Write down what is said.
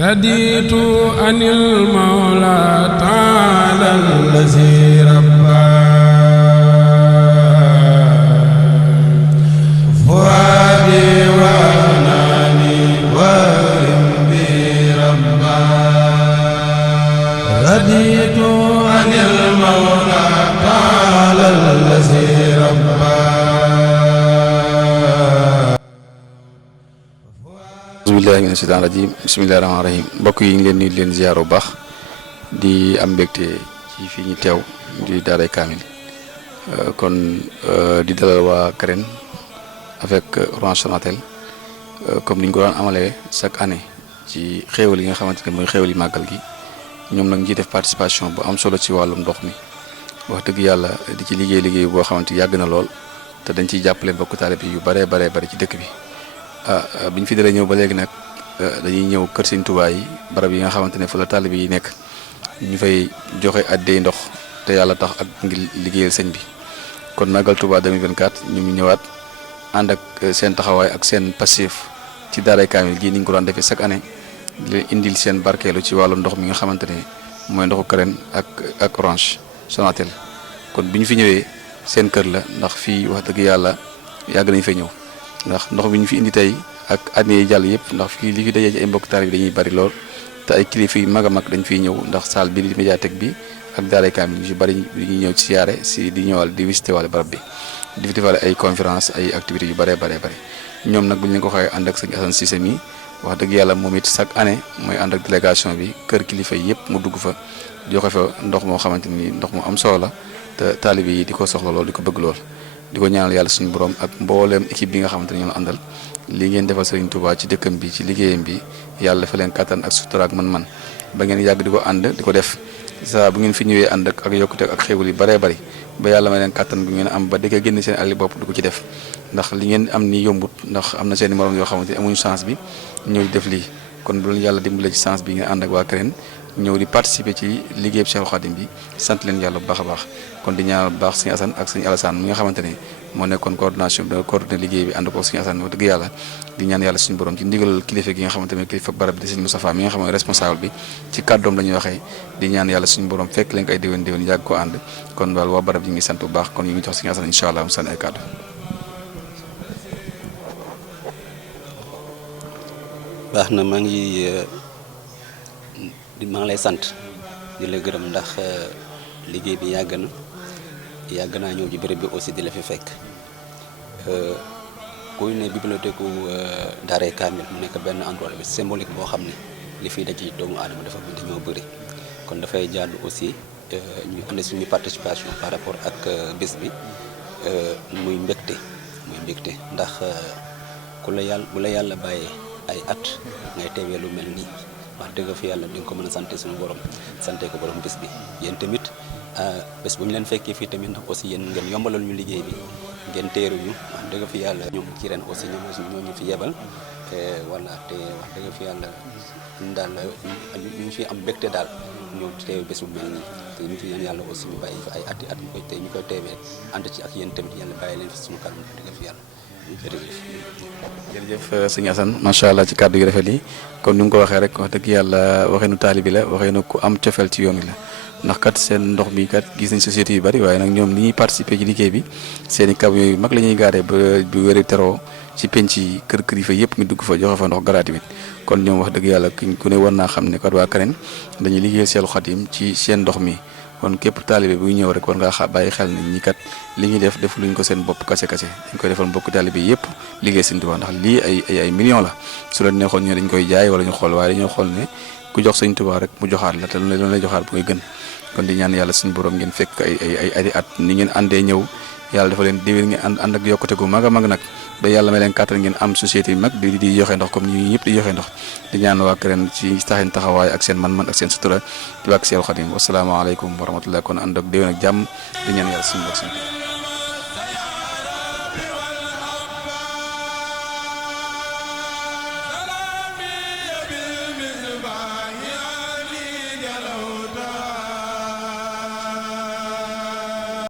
رضيت عن المولى تعالى الذي ربى فؤادي وأناني وارم بي ربى رضيت عن المولى تعالى الذي ربى bismillahi mina shaytaan rajim bismillahi rahmaani rahim mbokk yi ñu leen nuyu leen ziar bu baax di am mbégte ci fii ñu teew di daaray kaamil kon di dalal waa Karen avec Orange Sonatel comme ni ñu ko daan amalee chaque année ci xéewal yi nga xamante ne mooy xéewal yi màggal gi ñoom nag ñi def participation bu am solo ci wàllum ndox mi wax dëgg yàlla di ci liggéey boo xamante yàgg na lool te dañ ciy jàppale mbokku taalibe yu bare ci dëkk bi bi ñu fi dalee ñëw ba léegi nag dañuy ñëw kër Sëñ Tuubaa yi barab yi nga xamante ne fa la taalibe yi nekk ñu fay joxe addey ndox te yàlla tax ak ngir liggéeyal sëñ bi kon Magal Touba 2024 ñu ngi ñëwaat ànd ak seen taxawaay ak seen passif ci daaray kaamil gii ni ñu ko daan defee chaque année di leen indil seen barkeelu ci wàllu ndox mi nga xamante ne mooy ndoxu Karen ak Orange Sonatel kon bi ñu fi ñëwee seen kër la ndax fii wax dëgg yàlla yàgg nañu fay ñëw ndax ndox bi ñu fi indi tey ak année yi jàll yëpp ndax fii li fi dajee ci ay mbokk taalibe bi dañuy bari lool te ay kilifa yu mag a mag dañ fiy ñëw ndax salle bi di médiathèque bi ak daaray kaamil ñu ci bari ñuy ñëw ci siyaare si di ñëwal di visité wala barab bi di fi defal ay conférence ay activités yu bari ñoom nag bu ñu leen ko xoolee ànd ak sëñ Assane Cissé mi wax dëgg yàlla moom it chaque année mooy ànd ak délégation bi kër kilifa yi yëpp mu dugg fa joxe fa ndox moo xamante ni ndox mu am solo la te taalibe yi di ko soxla lool di ko bëgg lool di ko ñaanal yàlla suñu borom ak mbooleem équipe bi nga xamante ne ñoo la àndal li ngeen defal Serigne Touba ci dëkkam bi ci liggéeyam bi yàlla dafa leen kattan ak sutura ak man-man ba ngeen yàgg di ko ànd di ko def saa bu ngeen fi ñëwee ànd ak yokkute ak xéewal yi bari ba yàlla may leen kattan bu ngeen am ba dëgg génn seen àlli bopp di ko ci def ndax li ngeen am ni yombut ndax am na seen i morom yoo xamante ne amuñu chance bi ñëw def lii kon bu leen yàlla dimbalee ci chance bi ngeen ànd ak waa Karen ñëw di participer ci liggéeyub Cheikh Khadim bi sant leen yàlla bu baax a baax kon di ñaanal bu baax sëñ Assane ak sëñ Alassane mi nga xamante ne moo nekkoon coordination bi coordonné liggéey bi ànd ko sëñ Assane wax dëgg yàlla di ñaan yàlla suñu borom ci ndigal kilifa gi nga xamante ne kilifa barab bi di sëñ Moustapha mi nga xam ne responsable bi ci kàddoom la ñuy waxee di ñaan yàlla suñu borom fekk leen ko ay déwén yàgg ko ànd kon daal waa barab yi ngi sant bu baax kon ñu ngi jox sëñ Assane incha allah mu sant ay kàddu baax na maa ngi lay sant di la gërëm ndax liggéey bi yàgg naa ñëw ci béréb bi aussi di la fi fekk kuy ne bibliothèque daaray kaamil mu nekk benn endroit bi symbolique boo xam ne li fiy daj ci doomu aadama dañoo bëri kon dafay jaadu aussi ñu andi suñu participation par rapport ak bés bi muy mbégte ndax bu la yàlla bàyyee ay at ngay teewee lu mel nii wax dëgg fi yàlla di nga ko mën a sant suñu borom sante ko borom bés bi yéen tamit bés bu ñu leen fekkee fii tamit ndax aussi yéen ngeen yombalal ñu liggéey bi ngeen teeru ñu wax dëgg fi yàlla ñoom ci ren aussi ñoo ñu fi yebal voilà te wax dëgg fi yàlla ñun daal ñu ngi fi am mbégte daal ñëw teew bés bu mel nii te ñu fi yéen yàlla aussi ñu bàyyi fi ay at ñu koy teewee ànd ci ak yéen tamit yàlla bàyyi leen fi suñu kanam wax dëgg fi yàlla jërëjëf sëñ Assane macha allah ci kàddu yu rafet yi kon ni nga ko waxee rek wax dëgg yàlla waxeenu taalibi la waxeenu ku am cofeel ci yoon wi la ndax kat seen ndox mi kat gis nañ société yu bari waaye nag ñoom ni ñuy participer ci liggéey bi seen i camion yu mag la ñuy gaaree ba bu wéri teroo ci penc yi kër yi fa yëpp nga dugg fa joxe fa ndox gratuit kon ñoom wax dëgg yàlla ku ne war naa xam ne kat waa Karen dañuy liggéeyal Cheikh Khadim ci seen ndox mi kon képp taalibe buy ñëw rek war ngaa bàyyi xel ne ñi kat li ñuy def luñ ko seen bopp kase dañ koy defal mbokk taalibe yëpp liggéey Sëñ Tuubaa ndax lii ay millions la su la neexoon ñu dañ koy jaay wala ñu xool waaye dañoo xool ne ku jox Sëñ Tuubaa rek mu joxaat la te loolu lay joxaat bu ngay gën kon di ñaan yàlla suñu borom ngeen fekk ay at ni ngeen àndee ñëw yàlla dafa leen déwén ngeen ànd ak yokkute gu mag a mag nag ba yàlla may leen kàttan ngeen am société yu mag di joxe ndox comme ñi ñëpp di joxe ndox di ñaan waa Karen ci taxeen taxawaay ak seen man-man ak seen sutura ci wàkk Seexul Xadim wasalaamaaleykum wa rahmatullah kon ànd ak déwén ak jàmm di ñaan yàlla suñu borom